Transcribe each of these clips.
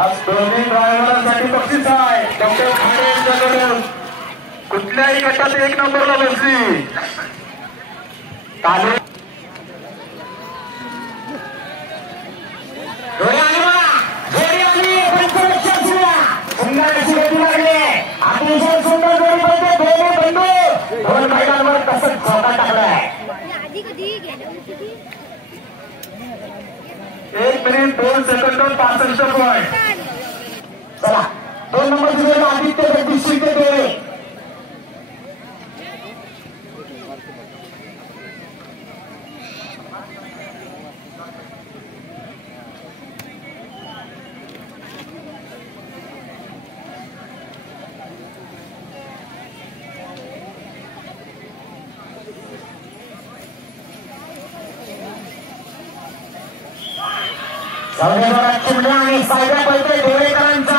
आज दोन्ही ड्रायव्हरांसाठी बक्षीस आहे. डॉक्टर खाडे यांच्याकडून कुठल्याही गटात 1 नंबरला बसली. तालुका एक मिनिट 2 सेकंद 65 पॉइंट. चला 2 नंबर दिलेला आदित्य जगदीश शिंदे डोळे. चिमण्या आणि सायद्या पळते डोळेकरांचा.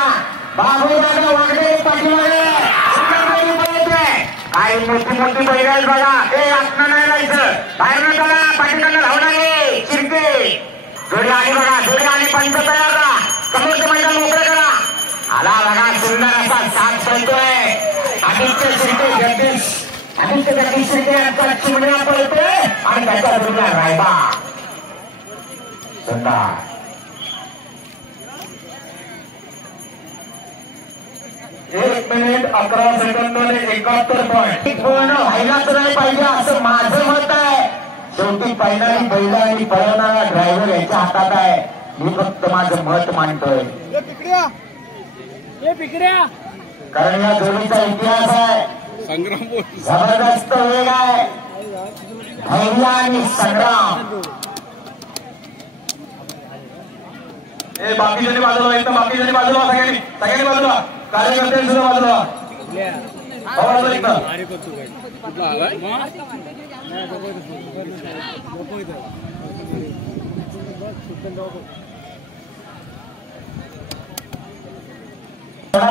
बाबूदादा वागडे पाठीमागे काही मोठी मोठी बैल आहेत बघा. हे आत्मा नाही राहायचं. बाहेर न चला, पाठीकडनं धावणारे शिरके जोडी आली बघा. जोडी आणि पंच तयार राहा. समोरचं मैदान मोकळं करा. आला बघा सुंदर असा साथ पळतोय आदित्य शिर्के जगदीश. आदित्य जगदीश शिर्के यांचा चिमण्या पळतोय आणि त्याच्या जोडीला रायबा सुंदर. 1 मिनिट 11 सेकंद आणि 71 पॉइंट. पूर्ण व्हायलाच नाही पाहिजे असं माझं मत आहे. शेवटी पहिल्याने बैला आणि पळवणारा ड्रायव्हर यांच्या हातात आहे. मी फक्त माझं मत मांडतोय कारण या जोडीचा इतिहास आहे. जबरदस्त वेग आहे. धैर्य आणि संग्राम. बाकीच्यांनी बाजूला एकदम बाकीच्यांनी बाजूला सगळ्यांनी बाजूला. कार्यकर्त्यांनी सुद्धा बाजूला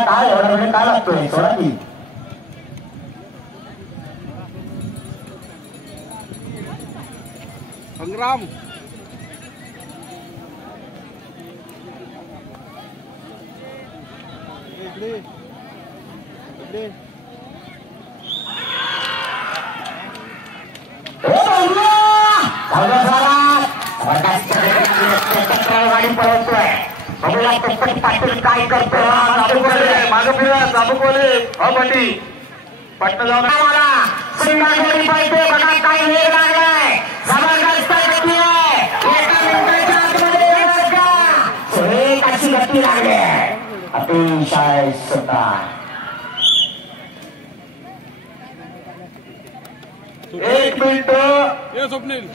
काय एवढा वेळ काय लागतोय सोडा की. संग्राम गाडी पळवतोय. बघूया कपट पाटील काय करतो. मागं फिरा चाबुकवाले पाटी पटणं जाऊन मला सुंदर जोडी पळते बघा. काही वेळ लागलाय. जबरदस्त गती आहे. एका मिनिटाच्या आतमध्ये अशी गती लागली. अतिशय सुंदर. 1 मिनिट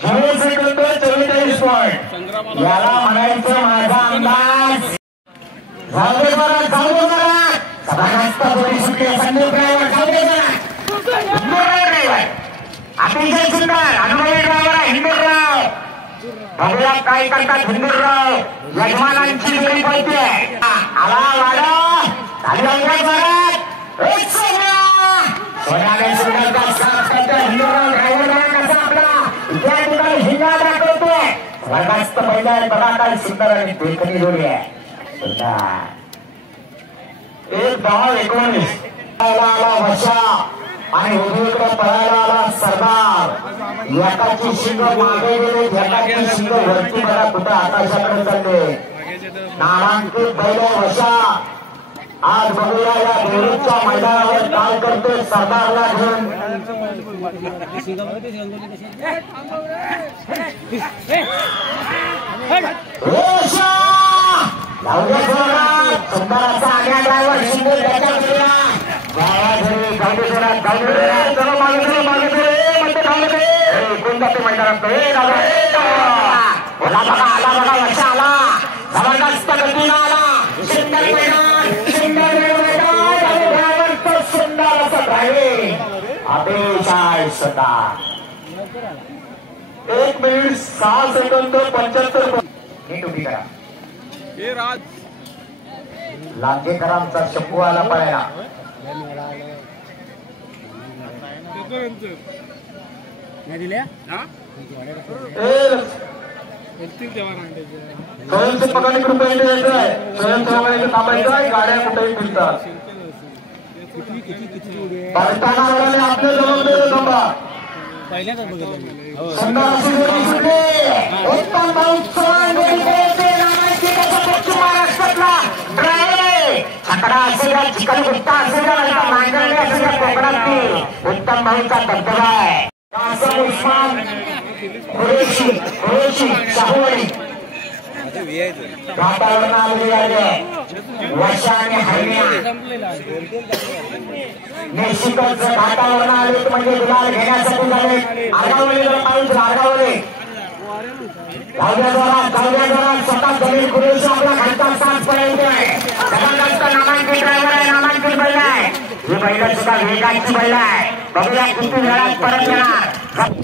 0 सेकंद 44 पॉइंट. याला म्हणायचं माझा अंदाज. जाऊ दे बरं जाऊ दे बरं. जबरदस्त जोडी सुटली. संदीप ड्रायव्हर जाऊ दे बरं. ड्रायव्हर अतिशय सुंदर अनुभवी ड्रायव्हर आहे हिंदूराव. बघूया काय करतात हिंदूराव. यजमानांची जोडी पळते. आला वाडा सोन्याने सुंदर साथ करतोय हिंदूराव. ड्रायव्हर कसा आपला इथे ठिकाणी हिंगा दाखवतोय. जबरदस्त पहिला आहे बघा. काय सुंदर आणि देखणी जोडी आहे. 1-10-19 आला वशा आणि उजवीकडे पळायला आला सरदार. एकाची शिंग मागे गेले. एकाची शिंग वरती बघा कुठं आकाशाकडे चालले. नामांकित बैल वशा. आज बघूया या देवरूच्या मैदानावर काय करतोय सरदारला घेऊन. सुंदर असा आग्या ड्रायव्हर शिंदे त्याच्या कोण जाते मैदानात. आला बघा वर्षा आला. जबरदस्त गतीला आला. सुंदर मैदान सुंदर ड्रायव्हर सुंदर असं ड्रायव्हिंग अतिशय सुंदर. 1 मिनिट 6 सेकंद 75. नीट उभी करा. लांजेकरांचा शंभू आला पळायला. स्वयंसेवकांनी कृपया इथे यायचं आहे. स्वयंसेवकांनी इथे थांबायचं आहे. गाड्या कुठेही फिरतात. भारताला आपल्या जबाबदारी थांबा. उत्तम भाऊ चव्हाण महाराष्ट्रातला ड्रायव्हर आहे. छकडा असेल चिकन गुट्टा असेल मांजरणे असेल कोकणातली उत्तम भाऊचा धबधबा आहे. कासम उस्मान कुरेशी शाहूवाडी वातावरण आलेले आहे. वर्षा आणि हरण्या निश्चितच घाटावरून आले म्हणजे गुलाल घेण्यासाठी झाले. आगावले पाऊस आगावले स्वतः जमीन कुरेशी आपला खालचा साथ पर्यंत आहे. जबरदस्त नामांकित ड्रायव्हर आहे. नामांकित बैल आहे. ही बैल सुद्धा वेगाची बैल आहे. बघूया किती वेळात परत येणार.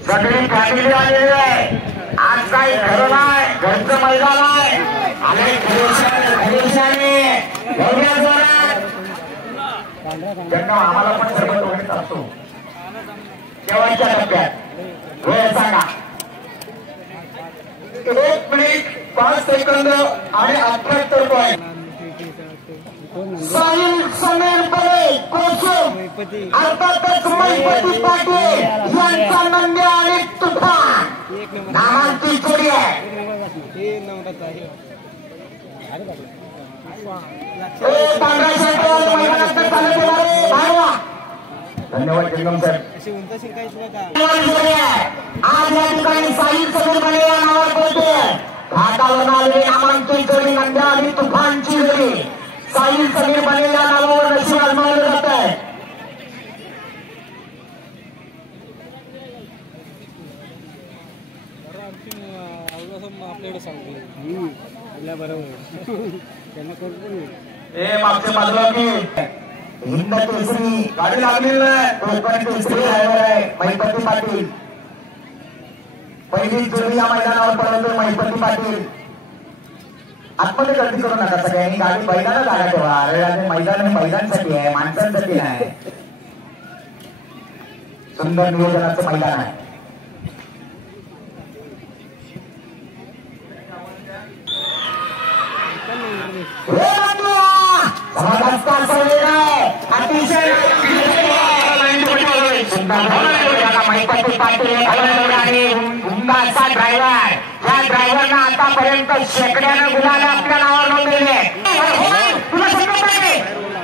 सगळी फॅमिली आलेली आहे. आज काही खरं नाही. घरचं मैदान आहे. आले त्यांना आम्हाला पण सरबत वगैरे चालतो. केव्हाच्या टप्प्यात वेळ सांगा. 1 मिनिट 5 सेकंद आणि 78 पॉईंट. साहिल समीर परे कोसम अर्थातच महिपती पाटील यांचा नंद्या आणि तुफान नामांची जोडी आहे. धन्यवाद जंगम साहेब. आज या ठिकाणी साहिल समीर परे या नावावर बोलते. घाटावरून आलेली नामांकित जोडी नंद्या आणि तुफानची जोडी साहिल समीर परे या नावावर नशीब आजमावलं जात आहे. आपल्याकडे सांगतो आपल्या बरोबर त्यांना करून मागच्या बाजूला की हिंद केसरी गाडी लागलेली नाही. कोकण केसरी ड्रायव्हर आहे महिपती पाटील. पहिली जोडी या मैदानावर पडवते महिपती पाटील. आतमध्ये गर्दी करू नका सगळ्यांनी. गाडी बैलाला जागा ठेवा. अरे मैदान हे महिलांसाठी आहे माणसांसाठी नाही. सुंदर नियोजनाचं मैदान आहे. अतिशय महिपती पाटील आणि उमदाचा ड्रायव्हर. या ड्रायव्हरनं आतापर्यंत शेकड्यानं गुलाल आपल्या नावावर नोंदवले. तुला समजत नाही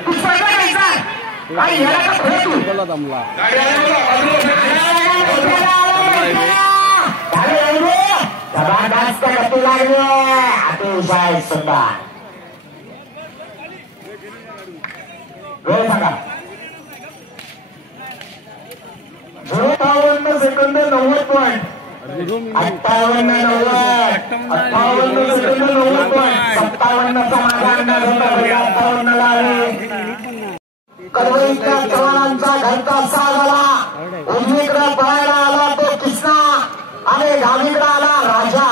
तू स्पर्धा घ्यायचा काही याला का भेटू जबरदस्त गती लागली. अतिशय सुंदर वेळ सांगा. 58 सेकंद 90 पॉईंट. 58 second 90 point. 57चा माझा अंदाज होता. 58 आले. कडवईच्या जवानांचा घरचा साथ आला. उजवीकडे पळायला आला तो कृष्णा आणि डावीकडे आला राजा.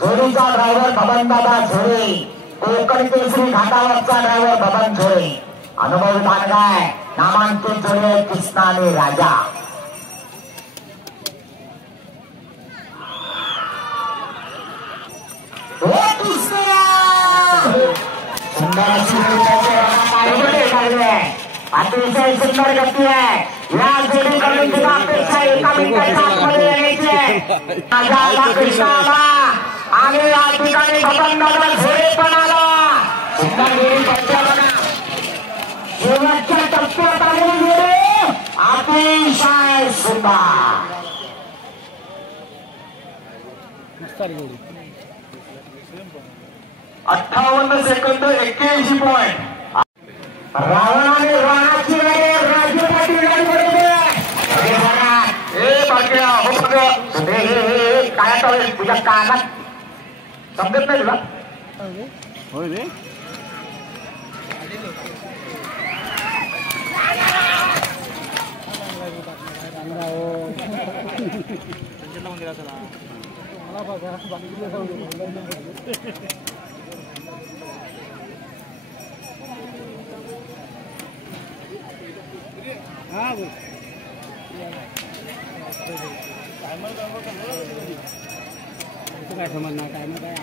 झोडीचा ड्रायव्हर बबनदादा झोडे. कोकण केसरी घाटावरचा ड्रायव्हर बबन झोडे. अनुभवी बांधलाय. नामांकित जोडे कृष्णा आणि राजा. अतिशय सुंदर गती आहे. या जोडीकडून सुद्धा अपेक्षा एका मिनिटाच्या आतमध्ये येण्याची आहे. राजा कृष्णा आला आणि या ठिकाणी बबनदादा झोडे पण आला. सुंदर जोडी पडत्या बघा. शेवटच्या टप्प्यात आलेली अतिशय सुंदर. 58 सेकंद 81 पॉईंट. रावणाने राणाची राजू पाटील गाडी पडते. काय चालेल तुझ्या कानात समजत नाही तुला. होय रे हाँ बोल काय समजणार काय ना काय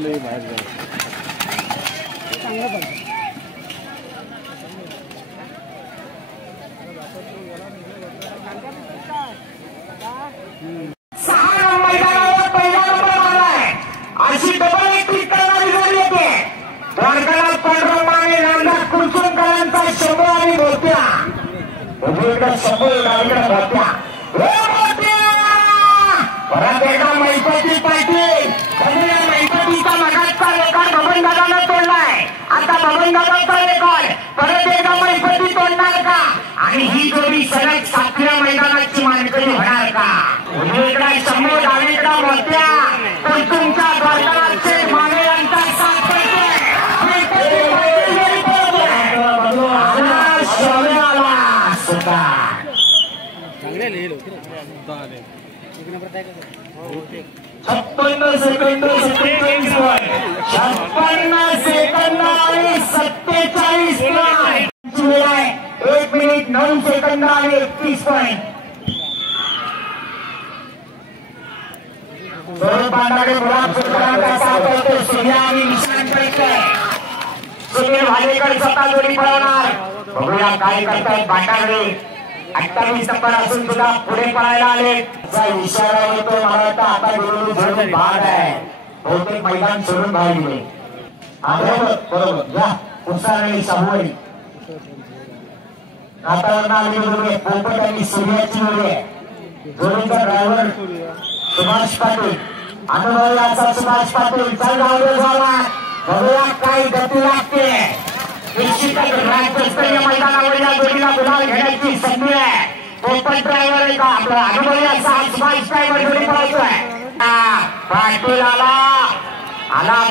लाईट बाहेर जाऊ चांगलं पडतं अशी डबल एक क्लिक करणारी जोडी येते द्वारकानाथ पांडुरंगाने नांदा कुलसुमकरांचा शंभू आणि मोत्या उजवीकडे शंभू डावीकडे मोत्या परत एकदा मैपती पाटील बघूया मैपतीचा मगाचा रेकॉर्ड बबनदादानं तोडलाय आता बबनदादाचा रेकॉर्ड परत एकदा मैपती तोडणार का आणि ही जोडी सलग 7व्या मैदानाची मानकरी होणार का उजवीकडे शंभू डावीकडे मोत्या तुमच्या द्वारकानाथचे माने यांचा साथ चांगले लिहिल 56 सेकंद 47 1 मिनिट 9 सेकंद आणि 31 पॉईंट स्वरूप बांधाडे गुलाब सुलतानचा साथ होते सूर्या आणि निशांत पैसे सुनील भालेकर स्वतः जोडी पळवणार बघूया काय करतायत बांधाडे 28 नंबर असून सुद्धा पुढे पळायला आले इशारा येतो मला वाटतं आता गेलेली जोडी भाग आहे बहुतेक मैदान सोडून बाहेर गेले बरोबर या उत्साह आणि शाहूवाडी वातावरण आलेली जोडी पोपट आणि सूर्याची जोडी आहे जोडीचा ड्रायव्हर सुभाष पाटील अनुभवी असा सुभाष पाटील चल गावडे झाला बघूया काय गती लागते निश्चितच राज्यस्तरीय मैदानावर या जोडीला गुलाल घेण्याची संधी आहे पोपट ड्रायव्हर आहे का आपला अनुभवी असा सुभाष ड्रायव्हर जोडी पळतोय पाटील आला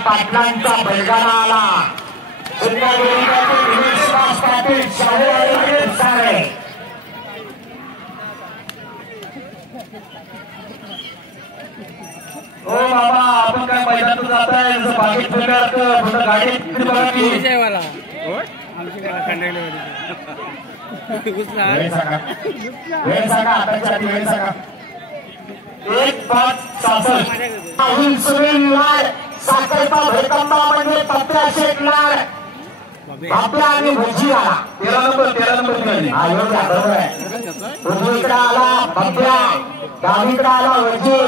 पाटलांचा बैलगाडा आला सुभाष पाटील शाहू सारे हो बाबा आपण काय मैदानात जात आहे जसं बागेत फिरणार गाडीत बघा की वेळ सांगा आताच्या आधी वेळ सांगा 1:66 सुनील लाड साखरपा भैकंबा म्हणजे पत्र्या शेठ लाड बापला आणि भजी आला 13 नंबर आयोग्य बरोबर आहे उजवीकडे आला बापला डावीकडे आला वजीर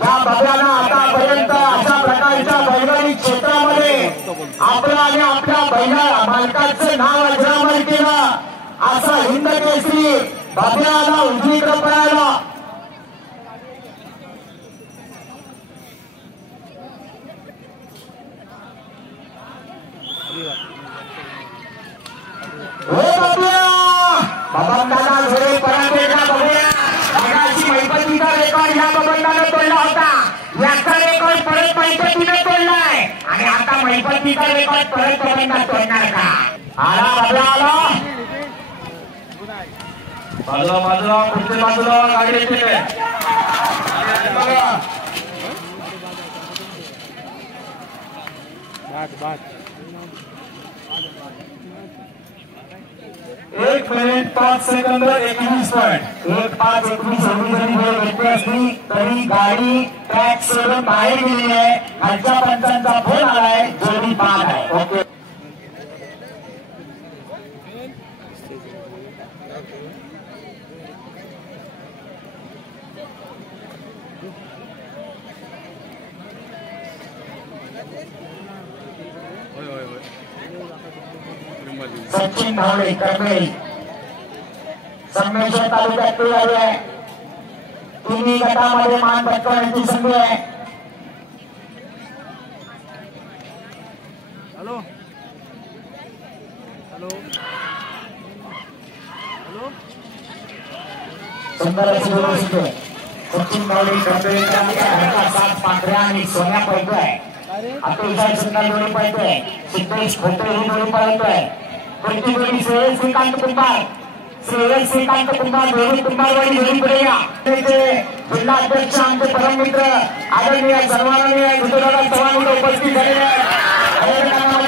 त्या बघ्यानं आतापर्यंत अशा प्रकारच्या बैलगाडी क्षेत्रामध्ये आपलं आणि आपल्या बैला मालकाचं नाव अजरामर केलं असा हिंद केसरी बघ्याला उजवीकडे पळायला बबनदादा जोडे परत एकदा बघूया मगाशी मैपतीचा रेकॉर्ड या बबनदानं तोडला होता याचा रेकॉर्ड परत मैपतीनं तोडलाय आणि आता मैपतीचा रेकॉर्ड परत बबनदा तोडणार का आला बदला आला बाजूला पुढच्या बाजूला गाडी येते बात 1 मिनिट 5 सेकंद 21 पॉईंट 1:05:21 जरी घेतली असली तरी गाडी ट्रॅक सोडून बाहेर गेलेली आहे खालच्या पंचांचा फोन आलाय जोडी बाद आहे ओके सचिन धावडे करपेळी संमेश्वर तालुक्यात आली आहे तिन्ही गटामध्ये मान पटकावण्याची संधी आहे हॅलो हॅलो हॅलो सुंदर अशी व्यवस्थित सचिन धावडे करपेळीकरांचा सात पाखऱ्या आणि सोन्या पळतोय अतिशय सुंदर जोडी पळतोय सिद्धेश खोटे ही जोडी पळतोय पुढची जोडी श्रेयस श्रीकांत कुंभार श्रेयस श्रीकांत कुंभार धोनी कुंभारवाडी धोनी पडेगा जिल्हा अध्यक्ष आमचे परममित्र आदरणीय सन्माननीय ऋतुराज चव्हाण उपस्थित झालेले आहेत.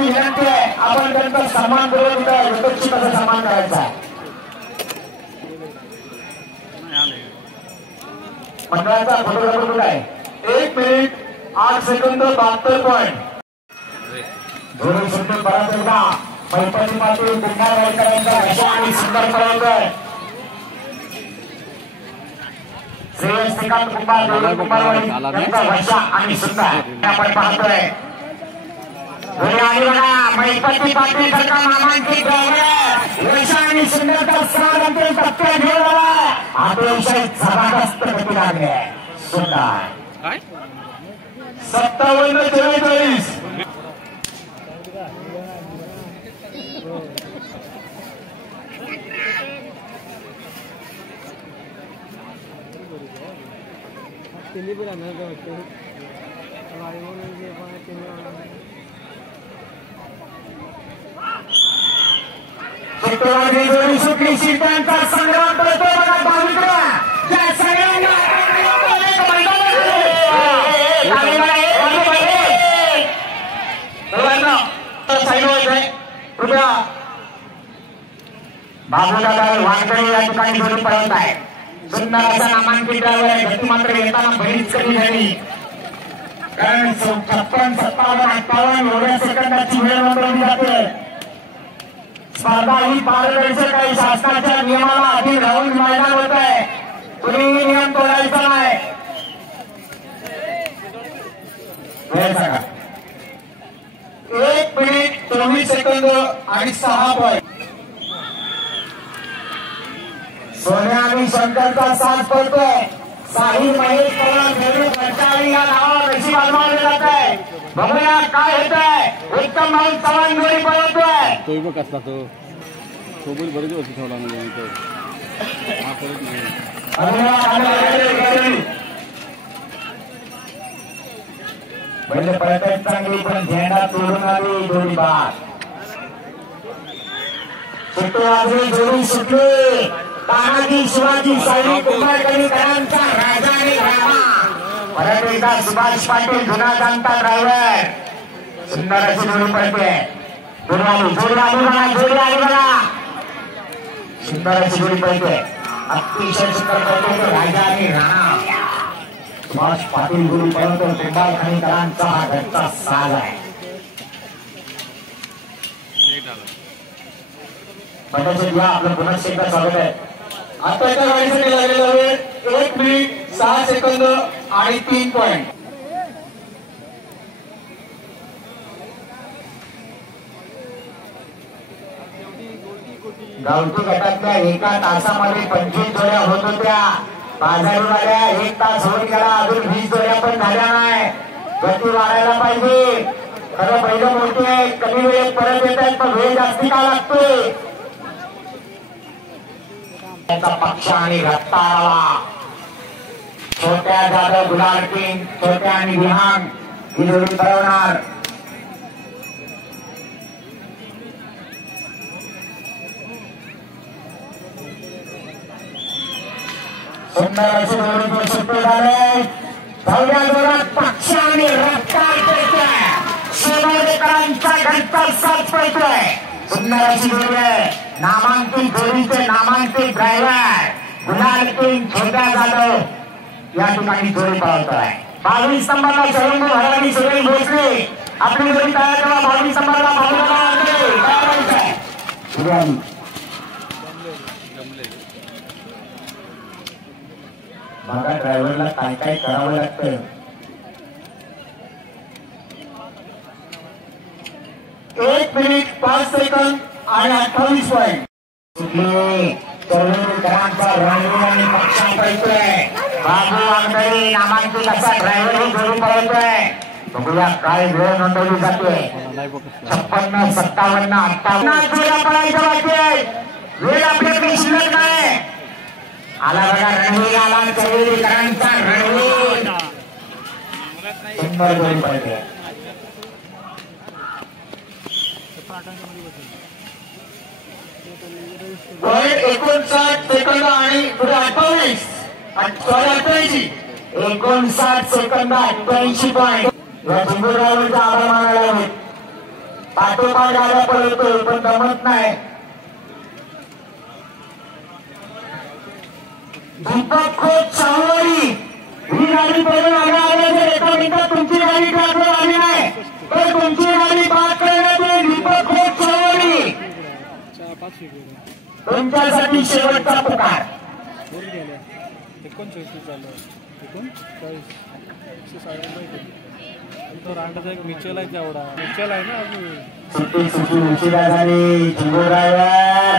विनंती आहे आपण त्यांचा सन्मान करून विपक्षी कसा सन्मान करायचा आहे. मंडळाचा फोटोग्राफर कुठे आहे? 1 मिनिट 8 सेकंद 72 पॉइंट. धोनी सुट्टी परत एकदा पैपणी पाटील कुंभारवाडकरांचा अशा आणि सुंदर पळवतोय. श्रेयस श्रीकांत कुंभार धोनी कुंभारवाडी यांचा वर्षा आणि सुंदर आपण पाहतोय. धोनी आणि बघा पैपणी पाटील सारखा नामांकित ड्रायव्हर वर्षा आणि सुंदरचा साथ अंतिम टप्प्यात घेऊन अतिशय जबरदस्त गती लागली आहे. सुंदर 57-44. तिन्ही पण आणणार वाटतं. चित्तवाडी जोडी सुटली शिट्यांचा संग्राम करतो बघा बाजूकडे त्या सगळ्यांना बाबूदादा वानकडे या ठिकाणी जोडी पळवत आहे. सुंदर असा नामांकित ड्रायव्हर आहे. गती मात्र येताना बरीच कमी झाली कारण 56, 57, 58 एवढ्या सेकंदाची वेळ नोंदवली जाते. स्पर्धा ही पारदर्शक आहे. शासनाच्या नियमाला अधीन राहून मैदान होत आहे. कुणीही नियम तोडायचा नाही. वेळ सांगा. 1 मिनिट 24 सेकंद आणि 6 पॉइंट. सोन्या आणि शंकरचा साथ पडतोय. साहिल महेश पवार फेरू खर्चाळी या नावावर रशी बांधवले जात आहे. बघूया काय होत आहे. उत्तम भाऊ चव्हाण जोडी पळवतोय. तोही बघ असला तो सोबत बरेच वर्ष ठेवला म्हणजे हा परत नाही. पहिले पळतायत चांगली पण झेंडा तोडून आली जोडी बाद. चित्तवाडी जोडी सुटली. तानाजी शिवाजी साई कुंभारकरांचा राजा आणि रामा परत एकदा सुभाष पाटील जुना जाणता ड्रायव्हर. सुंदर अशी जोडी पडते. जोडी आली बघा सुंदर अशी जोडी पडते. अतिशय सुंदर पडते राजा आणि राणा. सुभाष पाटील जोडी पडतो. कुंभारकरांचा हा घरचा साज आहे. आपलं पुन्हा एकदा स्वागत आहे. आता एका गाडीसाठी लागलेला वेळ 1 मिनिट 6 सेकंद आणि 3 पॉइंट. गावठी गटातल्या एका तासामध्ये 25 जोड्या होत होत्या. बाजारीवाल्या 1 तास होऊन गेला. अजून 20 जोड्या पण झाल्या नाही. गती वाढायला पाहिजे. खरं पहिलं मोठी आहे. कमी वेळेत परत येत आहेत पण वेळ जास्ती का लागतोय. त्याचा पक्ष आणि रत्ताळाला छोट्या जाधव गुलाल किंग छोट्या आणि विहान ही जोडी पळवणार. सुंदर अशी जोडी सुट्टी झाले. भव्या जोरात पक्ष आणि रत्ताळ पडतोय. शिवकरांचा घंटा साथ पडतोय. सुंदर अशी जोडी आहे. नामांकित जोडीचे नामांकित ड्रायव्हर गुलाल किंग छोट्या जाधव या ठिकाणी जोडी पळवतोय. 22 स्तंभाला शरंभू भराडी सगळी भोसले आपली जोडी तयार करा. 22 स्तंभाला बघा ड्रायव्हरला काय काय करावं लागतं. 1 मिनिट 5 सेकंद आणि 28 पॉइंट. तरुणकरांचा रणवीर आणि पक्षा पळतोय. बाबू वांगडे नामांकित असा ड्रायव्हर ही जोडी पळतोय. बघूया काय वेळ नोंदवली जाते. 56, 57, 58 जोड्या पळायच्या बाकी आहेत. वेळ आपल्याकडे शिल्लक नाही. आला बघा रणवीर आला. तरुणकरांचा रणवीर सुंदर जोडी पळते. पॉइंट 59 सेकंद आणि पुढे 28 88 59 सेकंद 88 पॉईंट या चिंबोऱ्यावरचा आभार मानायला हवे. पाठोपाठ गाड्या पळतोय पण जमत नाही. दीपक खोत सावळी ही गाडी पळून आल्या एका मिनिटात तुमची गाडी ट्रॅकवर आली नाही तर तुमची गाडी बाद करण्यात येईल. दीपक खोत सावळी तुमच्यासाठी शेवटचा पुकार. मिचेल आहे तेवढा मिचेल आहे ना अजून सुट्टी उशिरा झाली. चिंबो ड्रायव्हर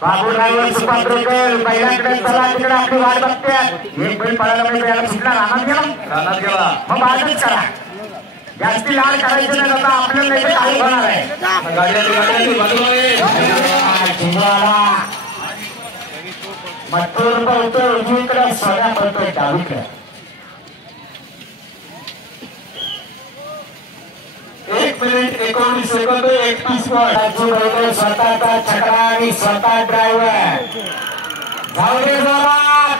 बाबू ड्रायव्हर सुपात्रेकर पहिल्याकडे चला तिकडे आपली वाट बघतात. एक बैल पळायला पाहिजे याला सुटला रानात गेला मग बाजूच करा. जास्ती लाल करायचे नाही आता आपल्याला नाही काही होणार आहे. मथुर पळतोय उजवीकडे सोन्या पळतोय डावीकडे. 1 मिनिट 19 सेकंद 31 पॉईंट. स्वतःचा छकडा आणि स्वतः ड्रायव्हर जाऊ दे जोरात.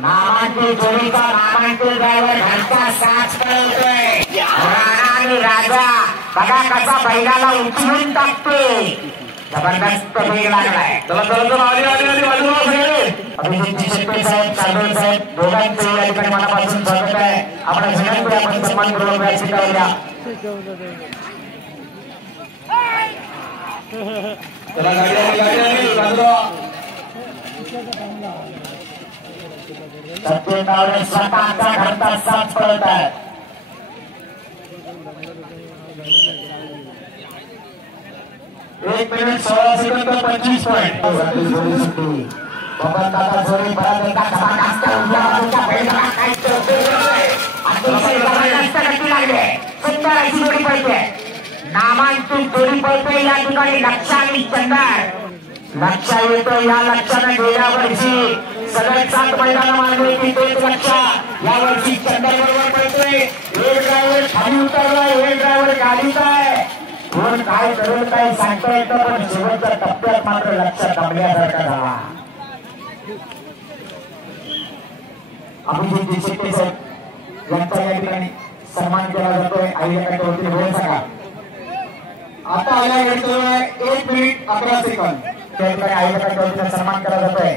नामांकित जोडीचा नामांकित ड्रायव्हर घरचा साथ करतोय. राणा आणि राजा बघा कसा बैलाला उचलून टाकतोय. जबरदस्त वेग लागलाय. अभिजित शेट्टी साहेब चांदोर साहेब दोघांचे या ठिकाणी मनापासून स्वागत आहे. आपण सगळ्यांकडे आपण सन्मानपूर्वक व्यास स्वीकारूया. सत्यनारायण स्वतःचा घरचा साथ पडत आहे. एक मिनिट 16 सेकंद 25 पॉईंट. बबन दादा जोडी परत एकदा जबरदस्त उजव्या बाजूच्या बैलाला काय अतिशय जबरदस्त गती लागली. सुंदर अशी जोडी पळते. नामांकित जोडी पळते या ठिकाणी लक्ष आणि चंदर. लक्ष येतो या लक्षाने गेल्या वर्षी सगळ्यात 7 बैलांना मानले की तेच लक्ष या वर्षी चंदर बरोबर पळतोय. एक ड्रायव्हर खाली उतरलाय एक ड्रायव्हर गाडीत आहे. कोण काय करेल काय सांगता येतं पण शेवटच्या टप्प्यात मात्र लक्ष दबल्यासारखा झाला. अभिजित शेट्टी साहेब यांचा या ठिकाणी सन्मान केला जातोय. आईच्या वतीने बोल सांगा. आता आला येतोय 1 मिनिट 11 सेकंद. त्या ठिकाणी आईच्या वतीने सन्मान केला जातोय.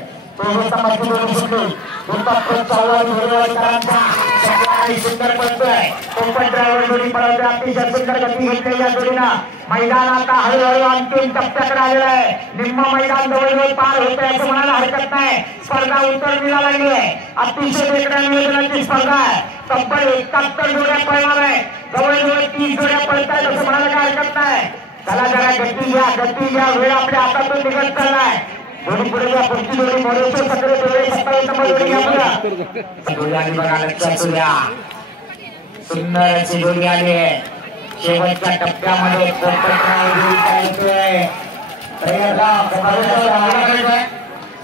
सुंदर पडतोय. कोकण ड्रायव्हर जोडी पळवतोय. अतिशय सुंदर गती घेतली या जोडीनं. मैदान आता हळूहळू अंतिम टप्प्याकडे आलेलं आहे. निम्म मैदान जवळजवळ पार होतंय असं म्हणायला हरकत नाही. स्पर्धा उतरलेला लागली आहे. अतिशय वेगळ्या नियोजनाची स्पर्धा आहे. तब्बल 71 जोड्या पळणार आहे. जवळजवळ 30 जोड्या पळतायत असं म्हणायला काय हरकत नाही. चला जरा गती घ्या वेळ आपल्या हातातून निघत चाललाय. जोडी पुढे घ्या. पुढची जोडी मोरेश्वर सकरे जोडे 27 नंबर जोडी घ्या पुढे. जोडी आली बघा लक्षात द्या. सुंदर अशी जोडी आली आहे. शेवटच्या टप्प्यामध्ये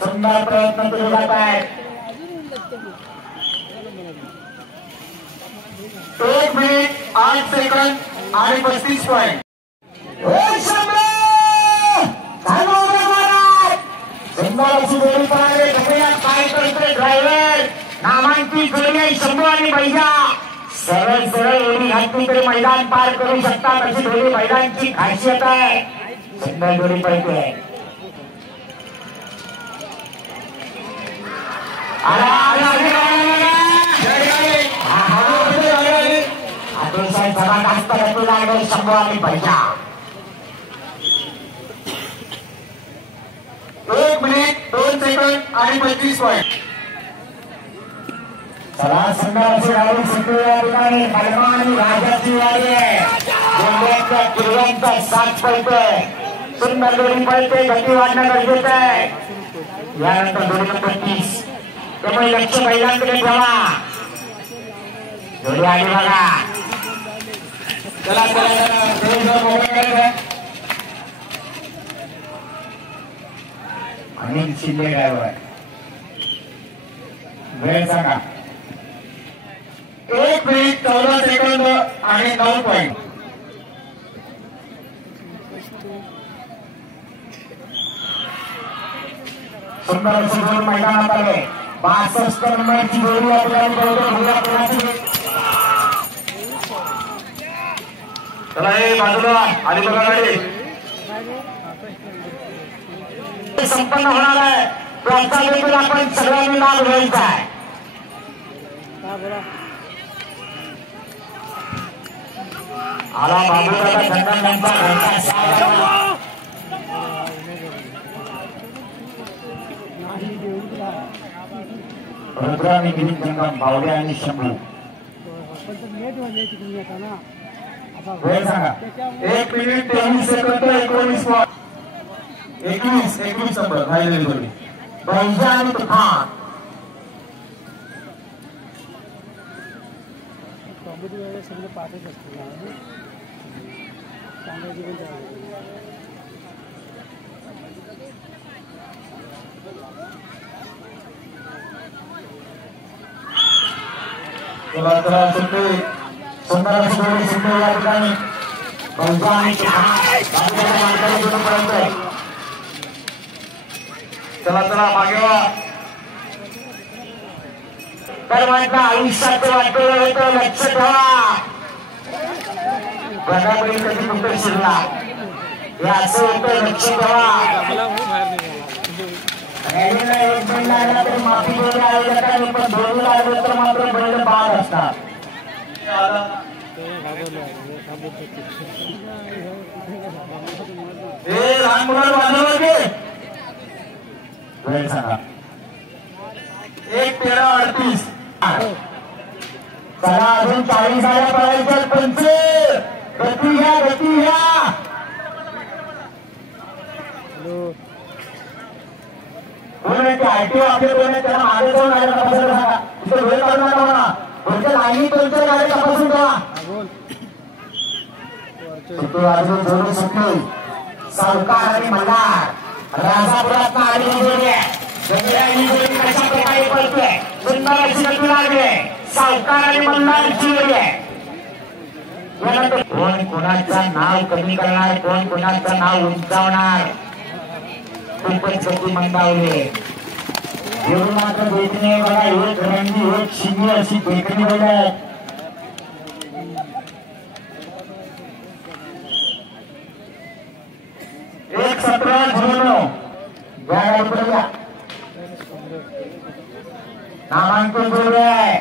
सुंदर प्रयत्न केले जात आहे. 1 मिनिट 8 सेकंद आणि 35 पॉईंट. जोडी पळाले काय करतोय ड्रायव्हर. नामांकित जोडी आहे शंभू आणि बैजा. सरळ सरळ जोडी घातली तरी मैदान पार करू शकतात अशी जोडी मैदानची खासियत आहे. सुंदर जोडी पळतोय. अतिशय जबरदस्त गती लागले शंभू आणि बैजा. 1 मिनिट 2 सेकंद आणि 25 पॉईंट. चला सुंदर अशी गाडी सुटली या ठिकाणी. कलमा आणि राजाची गाडी आहे. गोंड्याच्या किल्ल्यांचा साथ पळतोय. सुंदर जोडी पळते. गती वाढणं गरजेचं आहे. यानंतर जोडी नंबर 30. त्यामुळे लक्ष बैलांकडे ठेवा. जोडी आली बघा. चला चला अनिल शिंदे ड्रायव्हर वेळ सांगा. 1 1 मिनिट 14 सेकंद आणि 9 पॉईंट. सुंदर अशी जोडी मैदानात आले. 62 नंबरची जोडी आपल्याला चला हे बाजूला आणि बघा गाडी संपन्न होणार आहे. त्याचा देखील आपण सगळ्यांनी लाभ घ्यायचा आहे. आला बाबूदादा खंडन यांचा घरचा साथ. रुद्र आणि गिरीश जंगम बावडे आणि शंभू. वेळ सांगा. 1 मिनिट 23 सेकंद 19 नंबर राहिलेली जोडी बैजा आणि तुफान. सुंदर अशी जोडी सुंदर या ठिकाणी बैजा आणि तुफान. चला चला मागे वा. तर म्हटलं आयुष्यात वाटलेलं होतं लक्ष ठेवा. बघाबळी कधी कुठे शिरला हे असं होतं. लक्ष ठेवा. रेल्वेला 1 बैल लागला तर माफी बैल आयोजकांनी पण 2 लागले तर मात्र बैल बाद असतात. हे लहान मुलांना बांधलं की वेळ सांगा. 1:13:38. चला अजून 40 झाल्या पळायच्या. 25 गती घ्या गती घ्या. आयटी आपले कोण त्याला मागे जाऊन गाडी तपासायला सांगा. तिथे वेळ काढू नका म्हणा. पुढच्या लाईनी तुमच्या गाडी तपासून ठेवा. तिथे अजून जोडू सुटली. सावकार आणि मल्हार राजापुरात आलेली जोडी आहे. कशा प्रकारे पळतोय. सुंदर अशी गती लागली. सावकार आणि मल्हारची जोडी आहे. कोण कोणाचं नाव कमी करणार कोण कोणाचं नाव उंचावणार. खूपच गती मंदावली. एवढं मात्र देखणे बघा. एक रंगी एक शिंगी अशी देखणी बघा. 1:17:09 नामांकन जोडी आहे.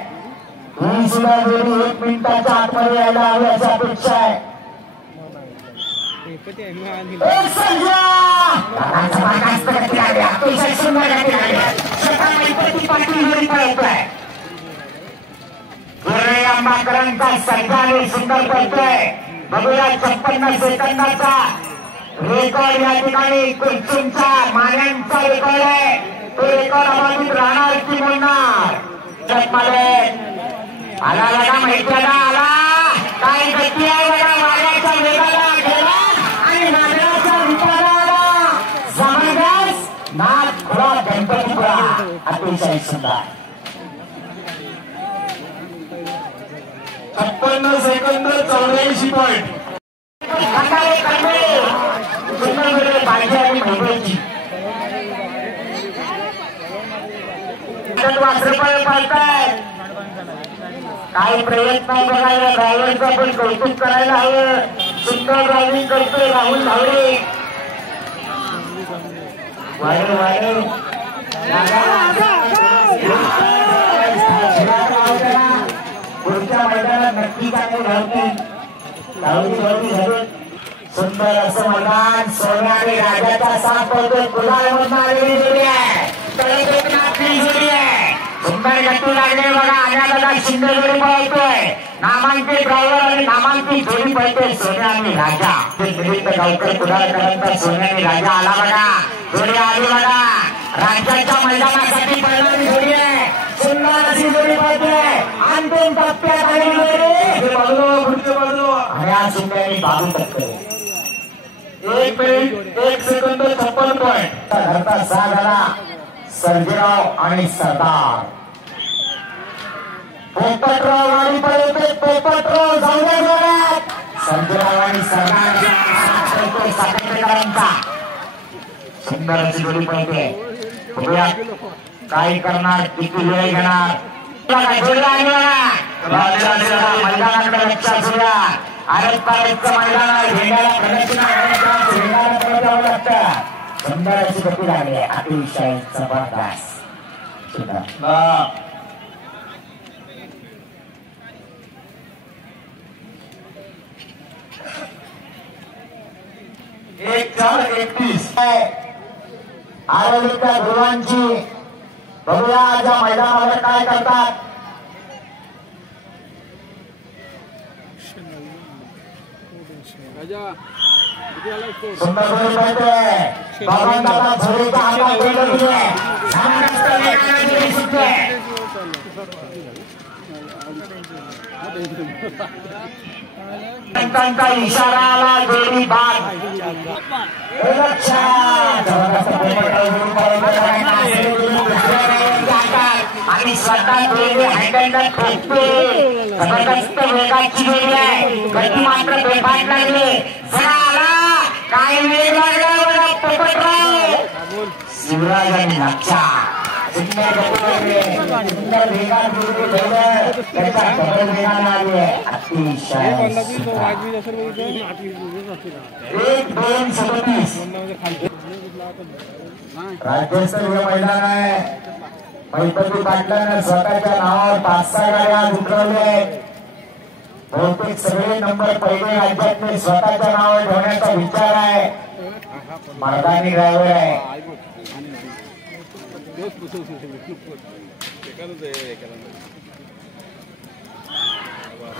ही सुद्धा जोडी 1 मिनिटाच्या आतमध्ये यायला हवी अशी अपेक्षा आहे. अतिशय सुंदर गती लागली. आंबाकरांचा संघाने सुंदर पडतोय. बघूया 56 सेकंदाचा रेकॉर्ड या ठिकाणी कुर्चूंचा मान्यांचा रेकॉर्ड आहे. तो रेकॉर्ड अबाधित राहणार की बोलणार. आला बघा माहिती आला. काय गती आहे बघा. मार्गाच्या वेगाला गेला आणि नागराच्या रूपाला आला. जबरदस्त नाथ खुळा गणपतीपुळा. अतिशय सुंदर. 56 सेकंद 84 पॉईंट. पाहिजे आणि मुंबईची पाळताय. काही प्रयत्न बघायला ड्रायव्हरचं पण कौतुक करायला हवं. सुंदर ड्रायव्हिंग करतोय राहुल धावडे. पुढच्या मैदानात नक्की चांगली धावती. सुंदर असं मैदान. सोन्या आणि राजाचा साथ पडतोय. कुलाळमधून आलेली जोडी आहे. तळकोकणातली जोडी आहे. सुंदर गती लागली बघा. आल्याला शिंदे जोडी पळतोय. नामांकित ड्रायव्हर आणि नामांकित जोडी पळतोय. सोन्या आणि राजा. मिलिंद गावकर कुडाळकरांचा सोन्या आणि राजा आला बघा. जोडी आली बघा. राज्याच्या मैदानासाठी पळणारी जोडी आहे. सुंदर अशी जोडी पळतोय. अंतिम टप्प्यात आलेली जोडी. पुढच्या बाजूला हऱ्या सुंदरी बाजू टक्कर. 1 मिनिट 1 सेकंद 56 पॉईंट. घरचा साथ झाला सर्जेराव आणि सरदार. पोपटराव गाडी पळवते, पोपटराव जाऊ द्या जोरात. संजयराव आणि सरदार साखरेकरांचा सुंदर अशी जोडी पळते. बघूया काय करणार, किती वेळ घेणार. मैदानाकडे लक्ष असूया. आरत मैदान आहे, झेंड्याला प्रदक्षिणा झेंड्याला परत जावं लागतं. सुंदर अशी गती लागली, अतिशय जबरदस्त. एक 4:31 आरोग्य गुरुवांची. बघूया आज या मैदानावर काय करतात. सुंदर गोल पडते. बाबांना झोरीचा हातात गोल दिले. त्यांचा इशारा आला, जोडी बाद. आणि स्वतः जोडी हँडलला ठोकते. जबरदस्त वेगाची जोडी आहे. गती मात्र बेफाट लागली. जरा आला काय वेग लागला बघा पोपटराव. शिवराज आणि लक्षा सुंदर गती सुंदर वेगात जोडी ठेवलं. त्याचा डबल वेगाने आली आहे. अतिशय 1-2-37 राज्यस्तरीय मैदान आहे. मैपती पाटलांना स्वतःच्या नावावर 5-6 गाड्या उतरवले. बहुतेक सगळे नंबर पहिले राज्यातले स्वतःच्या नावावर ठेवण्याचा विचार आहे. मर्दानी ड्रायव्हर आहे.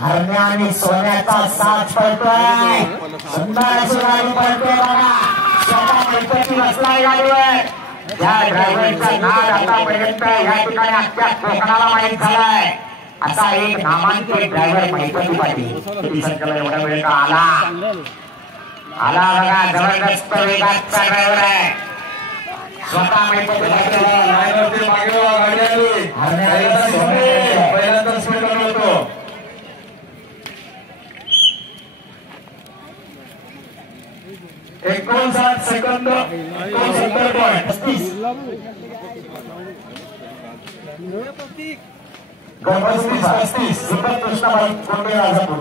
हरण्या आणि सोन्याचा साथ पडतोय. सुंदर अशी गाडी पडते बघा. स्वतः मैपती बसलाय गाडीवर. या ड्रायव्हरचा नाद आतापर्यंत या ठिकाणी अख्ख्या कोकणाला माहीत झालाय. असा एक नामांकित ड्रायव्हर मैपती पाटील. संकल्प एवढा वेळ का आला बघा. जबरदस्त वेगाचा ड्रायव्हर आहे. स्वतः मैपती पहिल्यांदा स्पीड होतो. 59 सेकंद 69.35 35 सुपर कृष्णाबाई कोंडे राजापूर.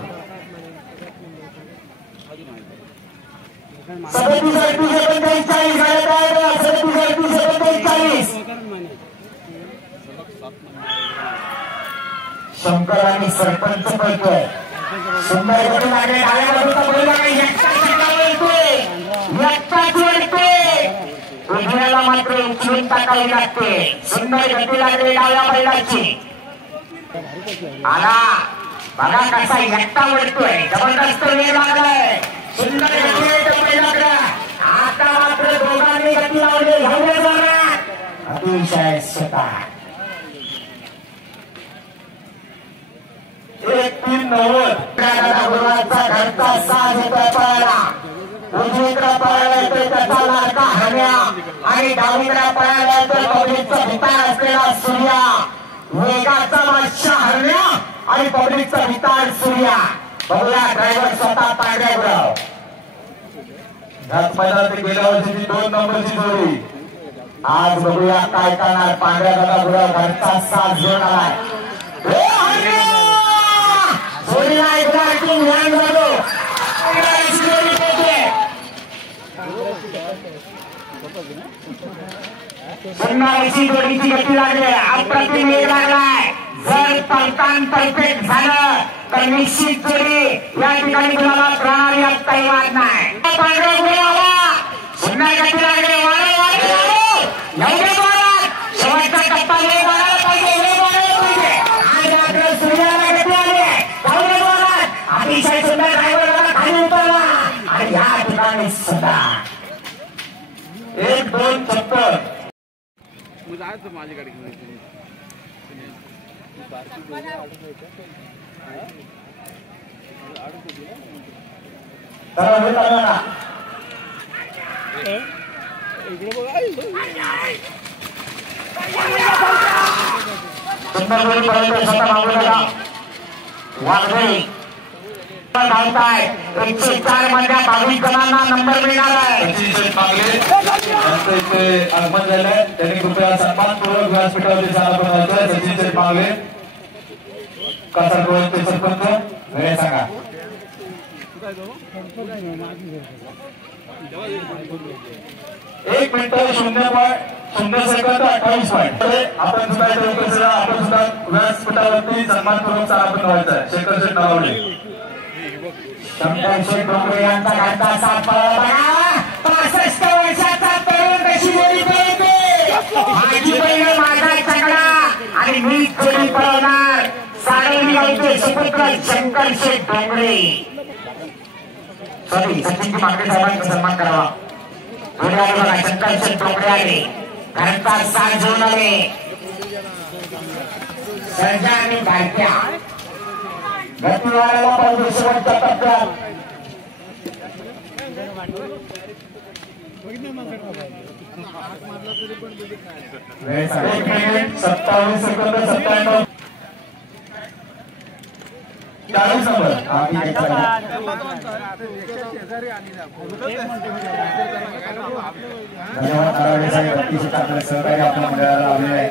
37-38 शंकर आणि सरपंच पळतोय. सुंदर गती लागले. डाव्या बाजूचा पहिला काही उजव्याला मात्र उचलून टाकावी लागते. सुंदर गती लागली डाव्या बैलाची. आला बघा कसा एकटा वळतोय. जबरदस्त वेळ लागलाय. सुंदर गती लागला. आता मात्र दोघांनी गती लावली. अतिशय स्वतः 1-3-90 गुरुवारचा घरचा साज होता पळाला. उजवीकडे पळायला येतोय त्याचा लाडका हरण्या आणि डावीकडे पळायला येतोय पब्लिकचा भितार असलेला सूर्या. वेगाचा बादशाह हरण्या आणि पब्लिकचा भितार सूर्या. बघूया ड्रायव्हर स्वतः पांढऱ्या गुराव. मैदानात गेल्या वर्षीची 2 नंबरची जोडी. आज बघूया काय करणार. पांढऱ्या गदा गुराव घरचा साज घेऊन आलाय. जोडीला एक लाईटिंग व्हॅन झालो. सुंदरची जोडीची गती लागली. अप्रतिम वेग लागलाय. जर पलकान परफेक्ट झालं तर निश्चित जोडी या ठिकाणी गुलाला राहणार यात काही वाद नाही. पांढऱ्या गुलाला सुंदर गती लागली. एवढे जोरात शेवटचा टप्पा वेग वाढायला पाहिजे. वेग वाढायला पाहिजे. आज मात्र सूर्याला गती आली. एवढे जोरात अतिशय सुंदर ड्रायव्हरला खाली उतरला आणि या ठिकाणी सुद्धा 1-2-70 माझी गाडी घेऊन इकडे बघा. सुंदर गोळी पळवतो स्वतः मागून वाघोळी धावताय 104 मध्ये 22 जणांना नंबर मिळणार आहे. त्यांचं इथे आगमन झालंय त्यांनी कृपया सन्मानपूर्वक व्यासपीठावरती जायला बनवायचं. सचिन शेठ मागले कासारगोळचे सरपंच वेळ सांगा. 1 मिनिट 0.0 सेकंद 28 पॉईंट. आपण सुद्धा आपण सुद्धा व्यासपीठावरती सन्मानपूर्वक जायला बनवायचं आहे. शेखर शेठ नलावडे शंकर शेठ डोंगरे यांचा घरचा साथ बघा. 65 वर्षाचा तरुण कशी गोळी पळवते. माझी पहिलं माझा चकडा आणि मी गोळी पळवणार. साडेली गावचे सुपुत्र शंकर शेठ डोंगरे. सॉरी सचिनजी माकडे साहेबांचा सन्मान करावा. पुढे आले बघा शंकर शेठ डोंगरे आले. घरचा साथ घेऊन आले. सर्जा आणि बायक्या गतीवाड्याला पाहिजे शेवटच्या टप्प्यात. 1 मिनिट 27 सेकंद 97 40 नंबर. धन्यवाद नारायण साहेब. अतिशय आपलं सहकार्य आपल्या मंडळाला लाभलेलं आहे.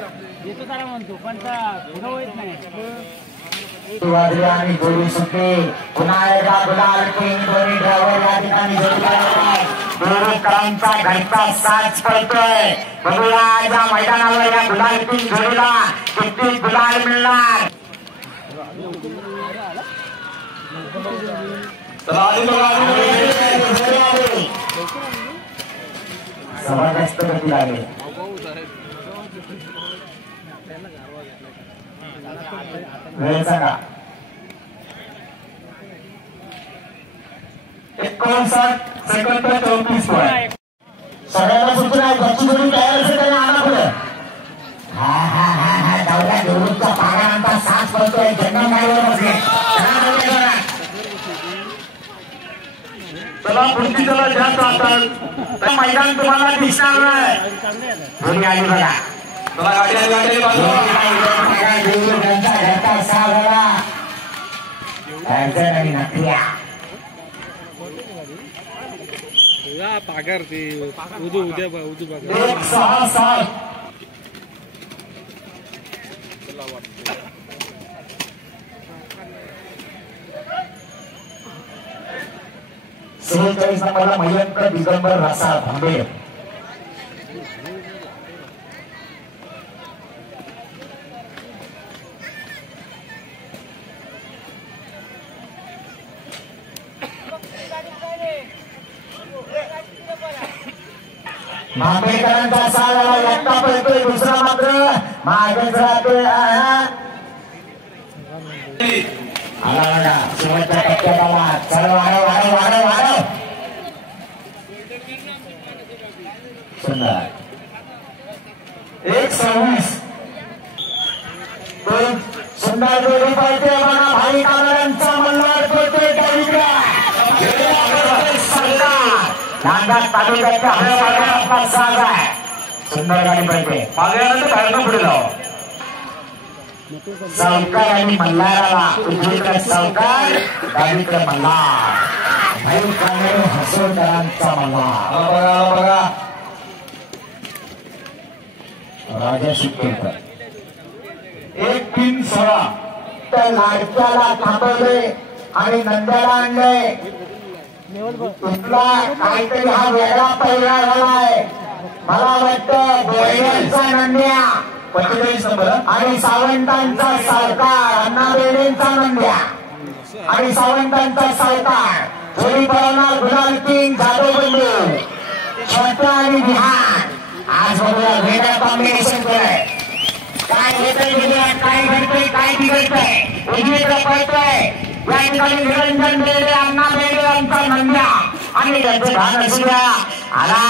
वाजले आणि गोळी सुटली. पुन्हा एकदा गुलाल किंग दोन्ही ड्रायव्हर या ठिकाणी बोरीकरांचा घरचा साज पडतोय. बघूया या मैदानावर या गुलाल किंग जोडीला किती गुलाल मिळणार. जबरदस्त गती लागली. वेळ सांगा. 59 सेकंद 34 पॉईंट. सगळ्यांना सूचना आहे. गच्ची जोडी तयार असेल त्याने आणा पुढे. दौऱ्या निवृत्त पागांचा साथ पडतोय. जंगल गाडीवर बसले. चला पुढची चला जास्त आता मैदान तुम्हाला दिसणार नाही. घरी आली बघा. चला गाडी आली त्यांचा घरचा साथ झाला. अडचण आणि नक्रिया पागार ते उद्या 1-6-7. सेहेचाळीस नंबरला मयंक दिगंबर रसाळ भांबेर. भांबेकरांचा साला एकटा पळतोय. दुसरा मात्र मागेच राहतोय. आला बघा शेवटच्या टप्प्यात आला. चल वाढव वाढव वाढव वाढव. सुंदर 1-26. सुंदर जोडी पळते बघा. भाई कामरांचा मल्हार पळतोय. नांदात तालुक्याच्या हळूहळू साज आहे. सुंदर गाडी पळते. मागेनंतर बाहेरनं पुढे जाऊ. सावकार आणि मल्हाराला उजवीकडे सावकार डावीकडे मल्हार. भाई कामरे हसोडकरांचा मल्हार. बघा बघा राजा शिकेकर. 1-3-16. त्या लाडक्याला थांबवले आणि नंद्याला आणले. इथला काहीतरी हा वेगळा पहिला झालाय. मला वाटतं गोयगावचा नंद्या 45 नंबर आणि सावंतांचा सावकार. अण्णा बेडेंचा नंद्या आणि सावंतांचा सावकार. जोडी पळवणार गुलाल किंग जाधव बंधू छोटा आणि विहान. आज बघूया वेगळा कॉम्बिनेशन केलंय. काय होतंय वेगळ्या, काय घडतंय, काय बिघडतंय. उजवीकडे पळतोय या ठिकाणी निरंजन बेडे, अण्णा बेडे यांचा नंद्या आणि त्यांचे भान असू द्या. आला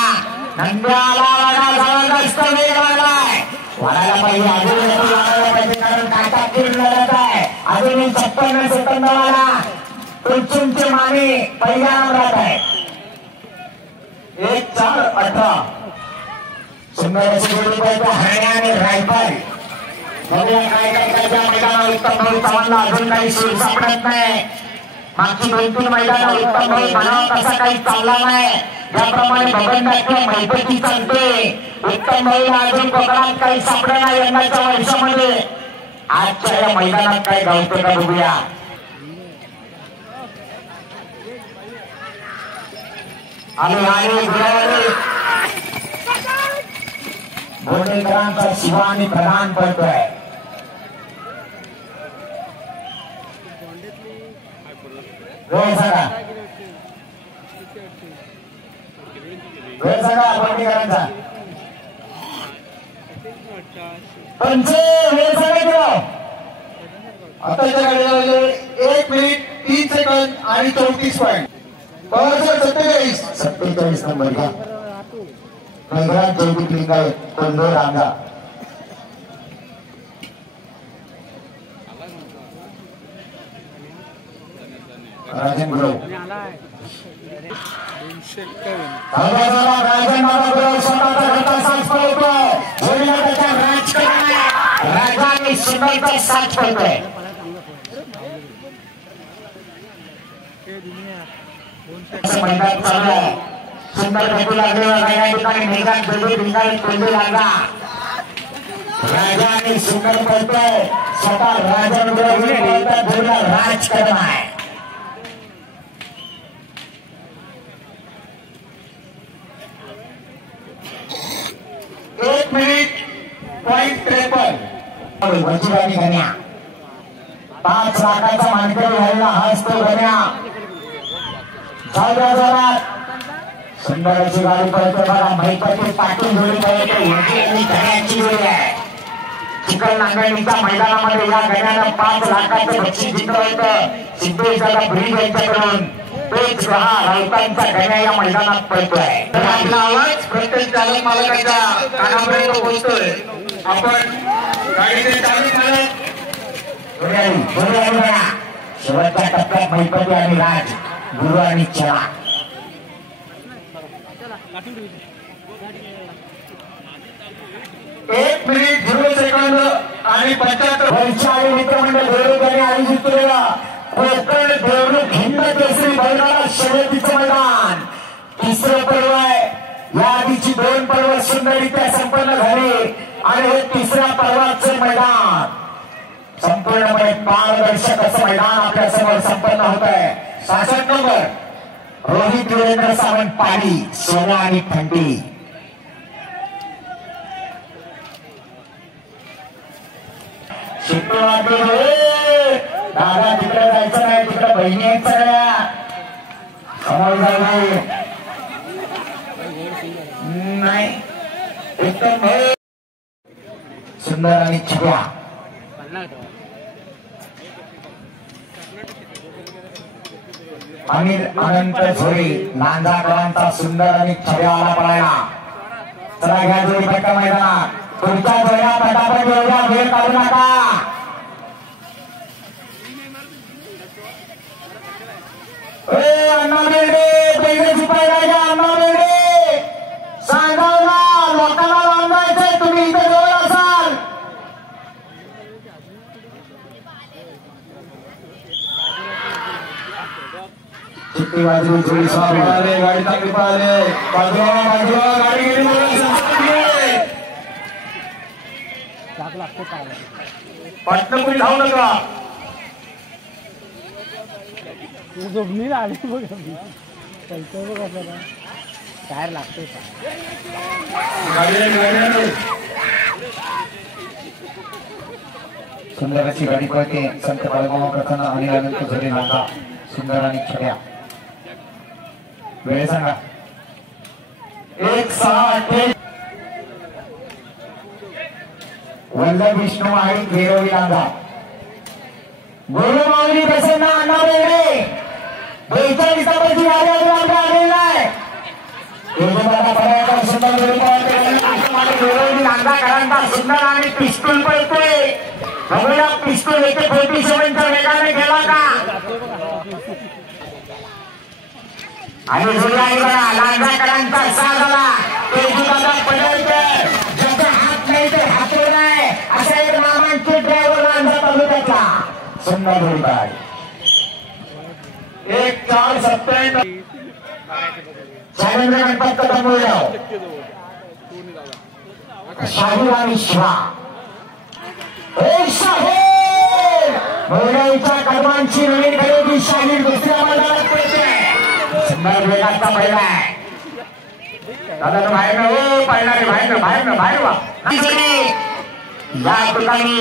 नंद्याला वाडा जबरदस्त वेग लागलाय. वाडायला पाहिजे. अजून वाढायला पाहिजे कारण काटा तीन लढत आहे. अजूनही 56 सेकंदाला तुमचे माने पहिल्या नंबरात आहे. 1-4-18. सुंदर अशी जोडी पळते. हरणे आणि रायफल बघूया काय करतात या मैदानात उत्तम भाऊ चव्हाणला अजून काही सूर सापडत नाही. मागची 2-3 मैदानात उत्तम भाऊ म्हणावं तसा काही चालला नाही. ज्याप्रमाणे भगवंताची मैपती चालते उत्तम भाऊला अजून कोकणात काही सापडे नाही यंदाच्या वर्षामध्ये. आजच्या या मैदानात काय गावतं का बघूया. बोडेकरांचा शिवा आणि प्रधान पडतोय. वेळ सांगा बोडेकरांचा पंचे वेळ सांगा. आताच्या घड्याळाला 1 मिनिट 3 सेकंद आणि 34 पॉइंट. 47 नंबर का नगरात जयदीप लिंगाय कोंडो रांगा. राजन गुरव राजाने सुंदरचा साथ पडतोय. मैदान चालू आहे. सुंदर भेटू लागले या ठिकाणी मैदान जयदीप लिंगाय कोंडो रांगा. राजाने सुंदर पडतोय. स्वतः राजन गुरव राजकारण आहे. 1 मिनिट .53 वजीरानी गण्या 5 लाखाचा मानकरी व्हायला हाच तो गण्या. सुंदर अशी गाडी पळते बघा. मैपती पाटील जोडी पळते. वजीरानी गण्याची जोडी आहे. चिकन नांगरणीच्या मैदानामध्ये या गण्यानं 5 लाखाचं बक्षीस जिंकलं होतं. सिद्धेशाला ब्रिज यांच्याकडून तेच हा राऊतांचा गण्या या मैदानात पळतोय. आपला आवाज प्रत्येक चालक मालकाच्या कानापर्यंत पोहोचतोय. आपण गाडीचे चालक मालक शेवटच्या टप्प्यात मैपती आणि राज गुरु आणि चला. 1 मिनिट 0 सेकंद आणि 75 वैशाली मित्रमंडळ देवरुख आयोजित केलेला कोकण देवरुख हिंद केसरी बैलगाडा शर्यतीचं मैदान 3रं पर्व आहे. या आधीची 2 पर्व सुंदररित्या संपन्न झाली आणि हे 3ऱ्या पर्वाचं मैदान संपूर्णपणे पारदर्शक असं मैदान आपल्या समोर संपन्न होत आहे. 66 नंबर रोहित वीरेंद्र सावंत पाडी सोना आणि थंडी. दादा तिकडे जायचं नाही. तिकडे बहिणी आहेत सगळ्या समोर जाऊ नाही. एकदम सुंदर आणि छब्या अनिल अनंत झोरी लांजाकरांचा सुंदर आणि छब्याला पळायला. चला घ्या जोडी पट्टा मैदानात. तुमच्या जोड्या पटापट एवढ्या वेळ काढू नका. अण्णा बेर्डे पैसे पाहिजे. अण्णा बेर्डे सांगा ना लोकांना बांधायचंय. तुम्ही इथे जवळ असाल. चिठ्ठी वाजली जोडी स्वामी गाडी चांगली पळाली. बाजूला गाडी गेली. पटणपुरी धावू नका. जोडणीला आली बघ चलतो बघ आपल्याला टायर लागतोय. सुंदर अशी गाडी पळते. संत बाळगाव प्रसन्न आणि अनंत झोरी नांदा सुंदर आणि छड्या. वेळ सांगा. 1:06 वल्लभ विष्णू आणि वेरोवी नांदा गुरु माऊली प्रसन्न अण्णा बेर्डे 42 नंबरची गाडी आलेला आहे. सुंदर आणि पिस्तूल पळतोय. बघूया पिस्तूल येथे 47च्या वेगाने गेला का. आणि लांजाकरांचा साजला तेजूदादा पडळकर ज्याचा हात नाही ते हातोड नाही असा एक नामांकित सुंदर जोडी पाहिली 1-4-97 शैलेंद्र गणपत कदम शाहीर आणि शिवा मुंबईच्या कदमांची नवीन खरेदी शाहीर दुसऱ्या मैदानात पडते सुंदर वेगाचा पहिला आहे दादा बाहेर हो पडणारे बाहेर वा या ठिकाणी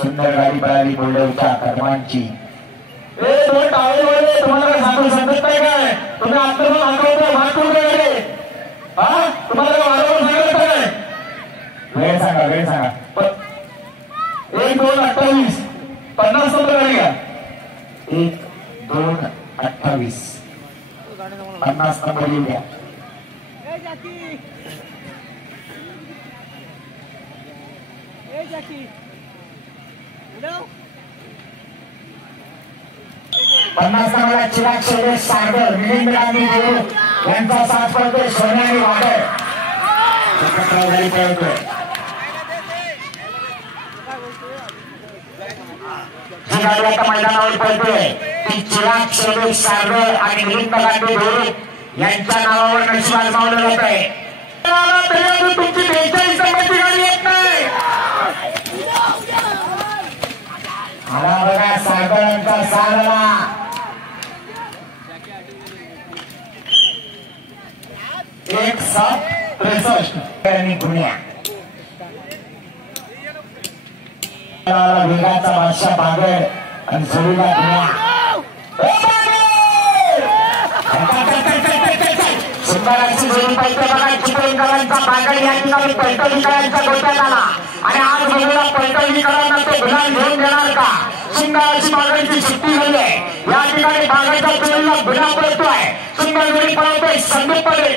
सुंदर गाडी पळाली मुंबईच्या कदमांची दोन टाळेमध्ये तुम्हाला सांगू शकत नाही काय तुम्ही आत्ता सांगतो मागून गेले तुम्हाला वारंवार सांगत काय वेळ सांगा 1-2-28 50 नंबर गाडी घ्या 1-2-28 50 नंबर येऊ द्या पन्नास नंबरला चिराग शैलेश सागर मिलिंद गांधी गुरु यांचा साथ पडतोय सोन्याने वादळ गाडी पळतोय जी गाडी आता मैदानावर पळतोय ती चिराग शैलेश सागर आणि मिलिंद गांधी गुरु यांच्या नावावर नशीब आजमावलं जात आहे तुमची 43 नंबरची गाडी येत नाही आला बघा सागरांचा सागरा 1-7-63 आणि गुन्ह्या वेगाचा बादशाह बागड आणि जोडीला गुन्ह्या सुंदराची जोडी पैसे बघा चिपळूणकरांचा बागड या ठिकाणी पैठणीकरांच्या गोट्यात आला आणि आज बघूया पैठणीकरांना तो गुलाल घेऊन देणार का सुंदराची बागडची सुट्टी झाली आहे या ठिकाणी बागडच्या जोडीला गुन्हा पडतोय सुंदर जोडी पळवतोय संदीप पडेल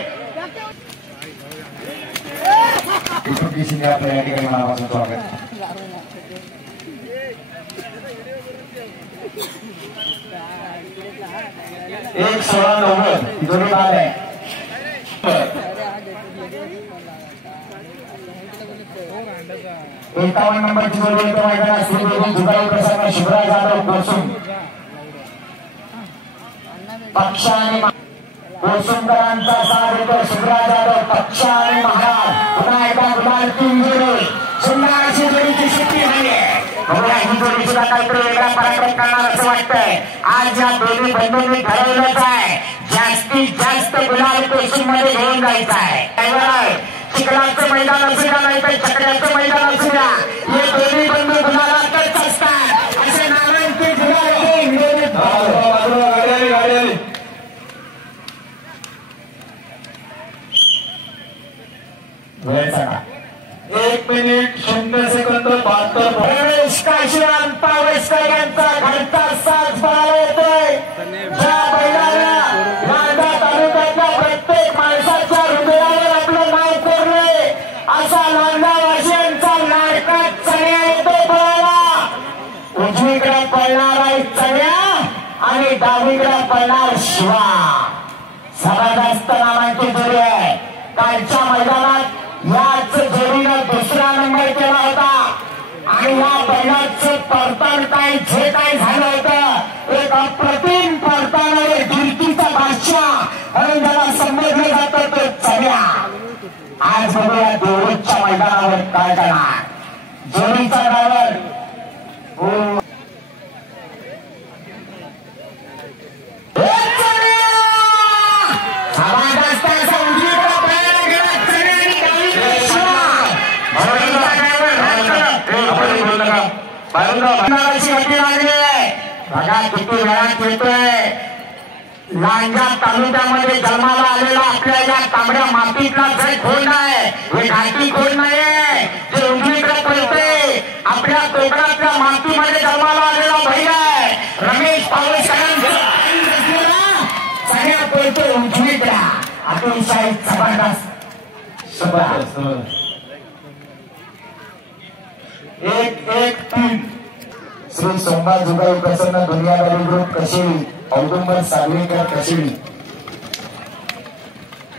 आपल्या या ठिकाणी मनापासून स्वागत 1-16-90 जोडी बाद आहे 51 नंबरची जोडी येतो मैदानात श्रीदेवी जुगाई प्रसन्न शिवराज जाधव कोसुम पक्ष आणि कोसुमकरांचा साथ येतो शिवराज जाधव पक्ष आणि महाराज पुन्हा एकदा गुलाल 3 जोडी सुंदर अशी जोडीची सुट्टी झाली आहे ही जोडी सुद्धा काहीतरी वेगळा पराक्रम करणार असं वाटतंय आज या दोन्ही बंधूंनी ठरवलंच आहे जास्तीत जास्त गुलाल कोसुम मध्ये घेऊन जायचं आहे चिखलाचं मैदान असू द्या नाही तर चकड्याचं मैदान असू द्या हे दोन्ही बंधू गुलालातच असतात असे नामांकित वेळ सांगा 1 मिनिट 0 सेकंद 72 प्रवेश काशीराम पावसकर यांचा घरचा साथ पळाला येतोय ज्या बैलाला नांदा तालुक्यातल्या प्रत्येक माणसाच्या हृदयावर आपलं नाव कोरलंय असा नांदावासियांचा लाडका चण्या येतो पळाला उजवीकडे पळणारा चण्या आणि डावीकडे पळणार शिवा जबरदस्त नामांकित जोडी आहे कालच्या मैदानात याच जोडीनं दुसरा नंबर केला होता आणि या बैलाचं परतान काय जे काय झालं होतं एक अप्रतिम परतान आणि गिरकीचा बादशाह म्हणून त्याला संबोधलं जातं तो चण्या आज बघूया देवरूच्या मैदानावर काय करणार जोडीचा ड्रायव्हर बघा किती वेळात येतोय लांजा तालुक्यामध्ये जन्माला आलेला आपल्या या तांबड्या मातीतला जर खोंड आहे हे घाटी खोंड नाहीये जे उजवीकडे पळते आपल्या कोकणातल्या मातीमध्ये जन्माला आलेला बैल आहे रमेश पावसकरांचा सगळ्या पळतो उजवीकडे अतिशय जबरदस्त 1-1-3 श्री सोमनाथ जुगाई प्रसन्न दुनियादारी ग्रुप कशेळी औदुंबर सागरीकर कशेळी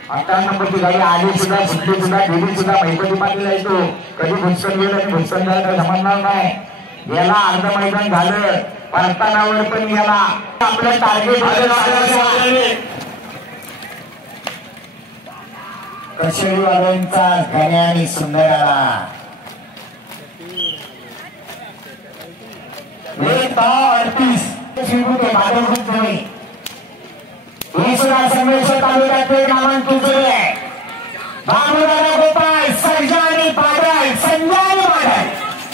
18 नंबरची गाडी आली सुद्धा सुटली सुद्धा गेली सुद्धा महिपती पाटील आहे तो कधी भुसकन गेलं आणि भुसकन झालं तर समजणार नाही याला अर्ध मैदान झालं परतानावर पण याला आपलं टार्गेट कशेरीवाल्यांचा गण्या आणि सुंदराला 1:38 भागवत तुम्ही संगमेश्वर तालुक्यातले नामांकित जोडे बाबूदादा गोपाळ संजय पाडळ संजय पाडळ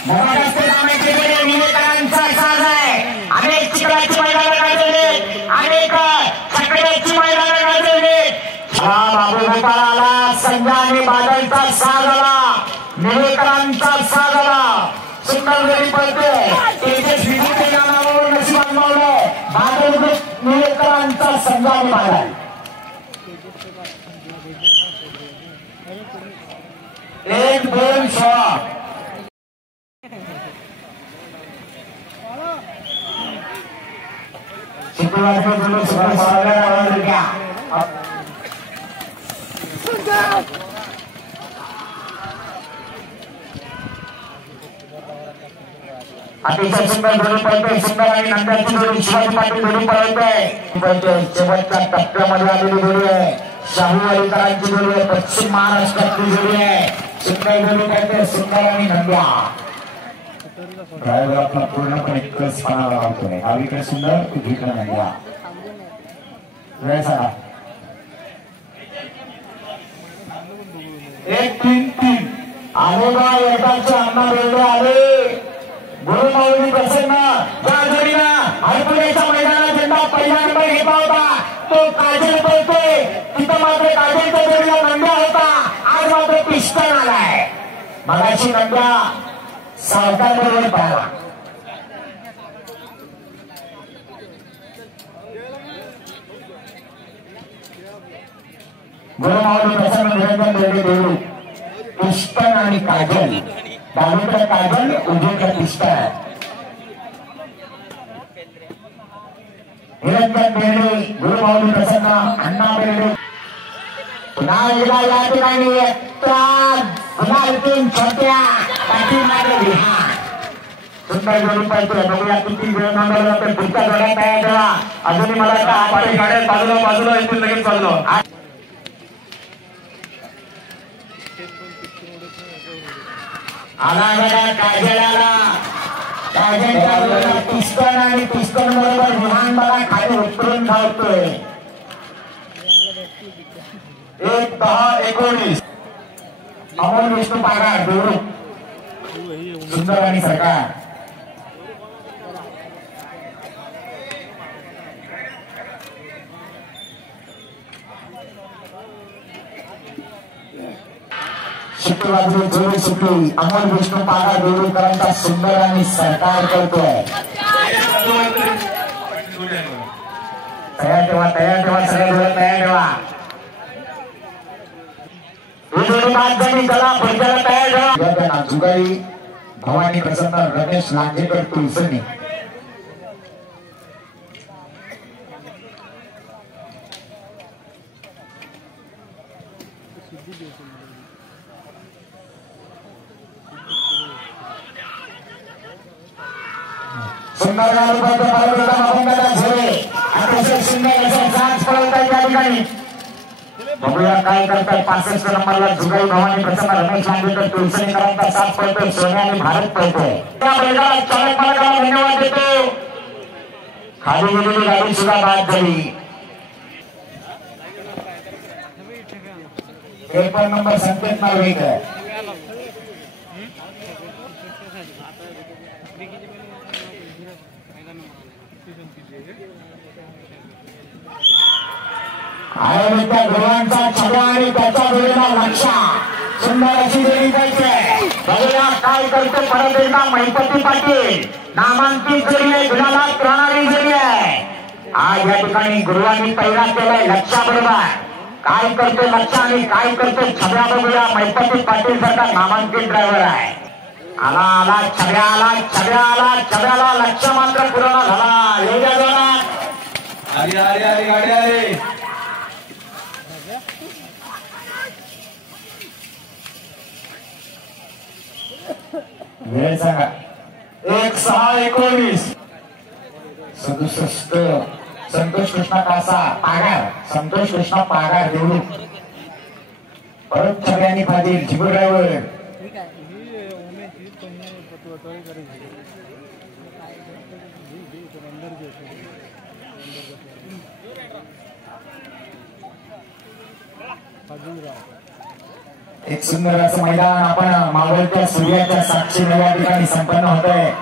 महाराष्ट्र नामांकित जोडे निवेदनांचा साज आहे अनेक चित्राची मैदानं गाजवली अनेक छकड्याची मैदानं गाजवली बाबू गोपाळाला संजय पाडळचा साज आला निवेदनांचा साज आला सुंदर गडी पडते तेजस विधीचे नामावर नशिबात मावलं बादल निवेदनांचा संजय पाडळ 1-2-6 चित्रवाडीचे जुलूस अतिशय सुंदर जोडी पळतोय सुंदर आणि नंतरची जोडी शिवाजी पाटील जोडी पळतोय शेवटच्या टप्प्यामध्ये आलेली जोडी आहे शाहू अलीकरांची जोडी आहे पश्चिम महाराष्ट्रातली जोडी आहे सुंदर जोडी पळतोय सुंदर आणि नंद्या ड्रायव्हर आपला पूर्णपणे एकच पानाला लावतोय डावीकडे सुंदर उजवीकडे नंद्या वेळ सांगा 1-3-3 आलेला एकदाचे अण्णा रेल्वे आले गुरुमाऊली प्रसन्न त्या जोडीला हरपुण्याच्या मैदानात झेंडा पहिला नंबर घेतला होता तो काजल पळतोय तिथं मात्र काजलच्या जोडीला नंद्या होता आज मात्र पिस्टन आलाय मगाशी नंद्या सावकार बरोबर पाहिला गुरुमाऊली प्रसन्न निरंजन रेल्वे देऊ पिस्टन आणि काजल डावीकडे काजल उजवीकडे पिस्टन निरंजन बेर्डे गुरुमाऊली प्रसन्न अण्णा बेर्डे पुन्हा एकदा या ठिकाणी पुन्हा तीन छोट्या पाठीमागे विहार सुंदर जोडी पाहिजे बघूया किती वेळ नंबर जातो पुढच्या जोड्या तयार ठेवा अजूनही मला गाड्या बाजूला बाजूला इथून लगेच चाललो आला बघा काजलाला काजलच्या पिस्टन आणि पिस्टन बरोबर विमान बघा खाली उतरून धावतोय 1-10-19 अमोल विष्णू पागार देवरू सुंदर आणि सरकार शुक्रवारी जोडी सुटली अमोल विष्णू पागार देवरूकरांचा सुंदर आणि सरकार करतोय तयार ठेवा सगळ्या जोड्या तयार ठेवा तयार ठेवा जुगाई भवानी प्रसन्न रमेश लांजेकर तुलसनी सुंदर अतिशय सुंदर असं चान्स पळवताय त्या ठिकाणी बघूया काय करतात 65 नंबरला जुगाई भवानी प्रसन्न रमेश लांजेकर तुलसनीकरांचा साथ पळतोय सोन्या आणि भारत पळतोय त्या बैलाला चालक मालकाला धन्यवाद देतो खाली गेलेली गाडी सुद्धा बाद झाली 53 नंबर संकेत नार्वेकर आणि त्या गुरुवांचा छबा आणि त्याचा जोडीला लक्षा सुंदर अशी जोडी पाहिजे बघूया काय करतो परत एकदा महिपती पाटील नामांकित जोडी आहे गुलाला करणारी जोडी आहे आज या ठिकाणी गुरुवांनी पहिला केलाय लक्षा बरोबर काय करतो लक्षा आणि काय करतो छब्या बघूया महिपती पाटील सारखा नामांकित ड्रायव्हर आहे आला छब्याला लक्ष मात्र पूर्ण झाला एवढ्या जोरात गाडी आली वेळ सांगा 1-6-19 67 संतोष कृष्णा कासा पागार संतोष कृष्णा पागार देवळू परत सगळ्यांनी पाटील चिबू ड्रायव्हर एक सुंदर असं मैदान आपण मावळत्या सूर्याच्या साक्षीने या ठिकाणी संपन्न होत आहे.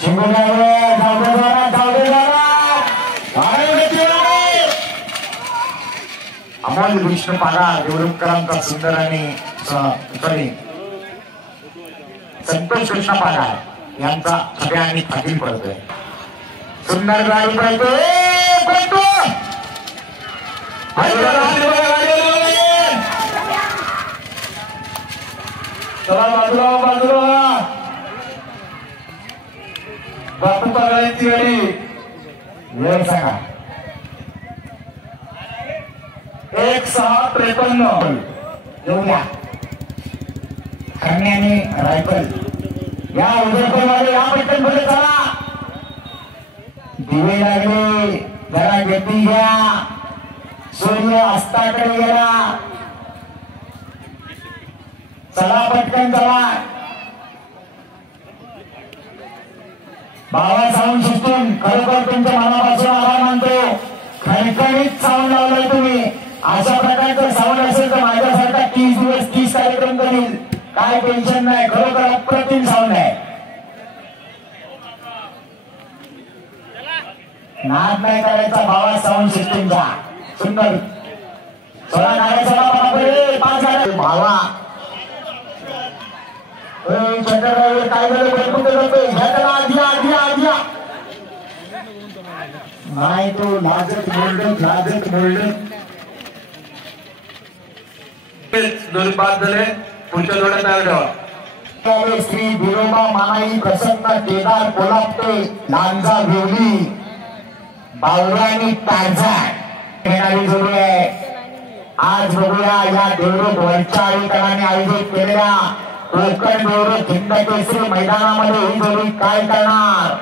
चिबू ड्रायव्हर अमोल विष्णू पागार देवरुखकरांचा सुंदर आणि सॉरी संतोष कृष्ण पागार यांचा सगळ्यांनी फाटील पडतोय. सुंदर गाडी पडतोय चला बाजूला बापू पागाळ्यांची गाडी वेळ सांगा 1-6-53 येऊया करण्याने रायफल या उदरपणामध्ये या पटकन पुढे चला दिवे लागले जरा गर्दी घ्या सूर्य अस्ताकडे गेला चला पटकन चला बाबा साऊंड सिस्टम खरोखर तुमच्या मनापासून आभार मानतो. खणखणीत साऊंड लावलाय तुम्ही. अशा प्रकारचं साऊंड असेल तर माझ्यासारखा 30 दिवस 30 कार्यक्रम करील. काय टेन्शन नाही. खरोखर अप्रतिम साऊंड आहे. नाद नाही करायचा बाबा साऊंड सिस्टीमचा. सुंदर चला करायचा भावा काय झालं नाही तो लाजत बोलत दोन बाद झाले पुढच्या जोड्यात तयार ठेवा. श्री विरोबा मानाई प्रसन्न केदार कोल्हापते लांजा वेवली बावरानी टारझान येणारी जोडी आहे. आज बघूया या देवरुख वरच्या आयोजकांनी आयोजित केलेल्या कोकण देवरुख हिंद केसरी मैदानामध्ये ही जोडी काय करणार.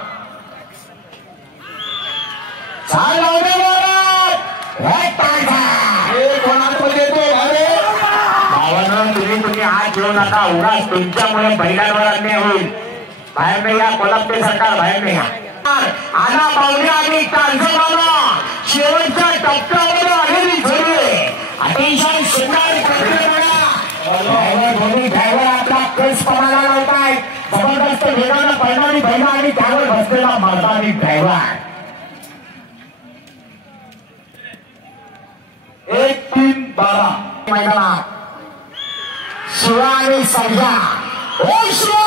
तुम्ही हात घेऊ नका. उगाच तुमच्यामुळे बैलांवर अन्याय होईल. बाहेर नाही या. कोल्हापूर सरकार बाहेर नाही या. आला पाहुणे आणि टांझाला शेवटच्या टप्प्यावर आलेली जोडी अतिशय सुंदर ड्रायव्हर आपला केस पणाला लावताय. जबरदस्त वेगानं पळणारी बैल आणि त्यावर बसलेला मर्दानी ड्रायव्हर. 1-3-12 मैदानात शिवा आणि सर्जा. ओ शिवा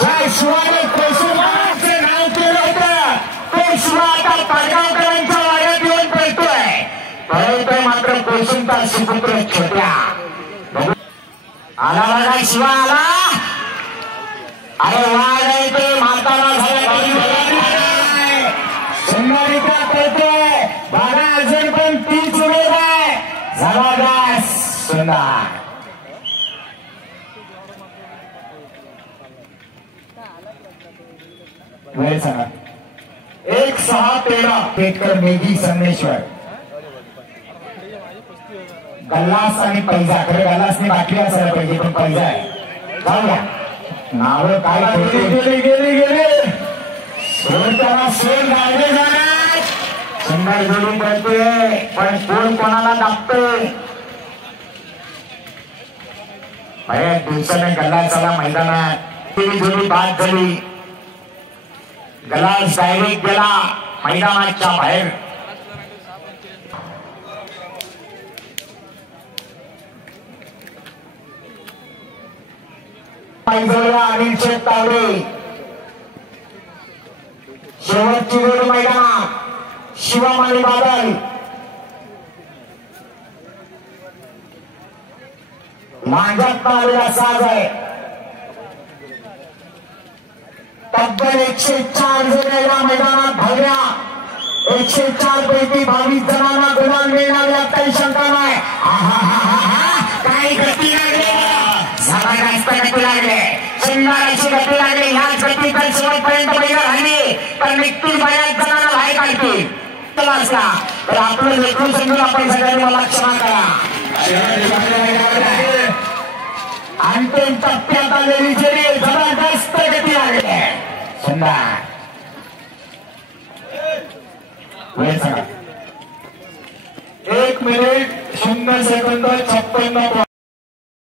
जय शिवाने कोसुमाचे नाव केलं होतं ते शिवा आता पाडगावकरांच्या वाड्यात येऊन पळतोय मात्र कोसुमचा सुपुत्र छोट्या आला बघा. शिवा आला. अरे वाघ ते माताला सुंदरिका पळतोय बघा. अजून पण 3 उमेद आहे. जबरदस्त सुंदर वेळ सांगा 1-6-13 पेटकर मेघी संगमेश्वर गल्लास आणि पैजा. खरं गल्लासने बाटली असायला पाहिजे पण पैजा आहे. जाऊया नाव काय गेले सोडताना सोड गाडले जाणार. सुंदर जोडी पडतोय पण कोण कोणाला दाबतोय. बऱ्याच दिवसाने गल्लासाला मैदानात जोडी बाद झाली. गलास डायरेक्ट गेला मैदानाच्या बाहेर. अनिल शेठ तावडे शेवटची जोडी मैदानात शिवम आणि बादल. मांजात आलेला साज आहे. तब्बल 104 जण या मैदानात धावल्या. 104 पैकी 22 जणांना गुलाल मिळणार यात काही शंका नाही. काय गती लागली. जबरदस्त गती लागले, सुंदर अशी गती लागली. ह्याच गतीत शेवटपर्यंत बैल राहिली तर नक्कीच बऱ्याच जणांना बाहेर काढतील. तर आपलं लेखून समजून आपण सगळ्यांनी मला क्षमा करा. अंतिम टप्प्यात आलेली जरी जबरदस्त गती लागली. सुंदर 1 मिनिट 0 सेकंद 56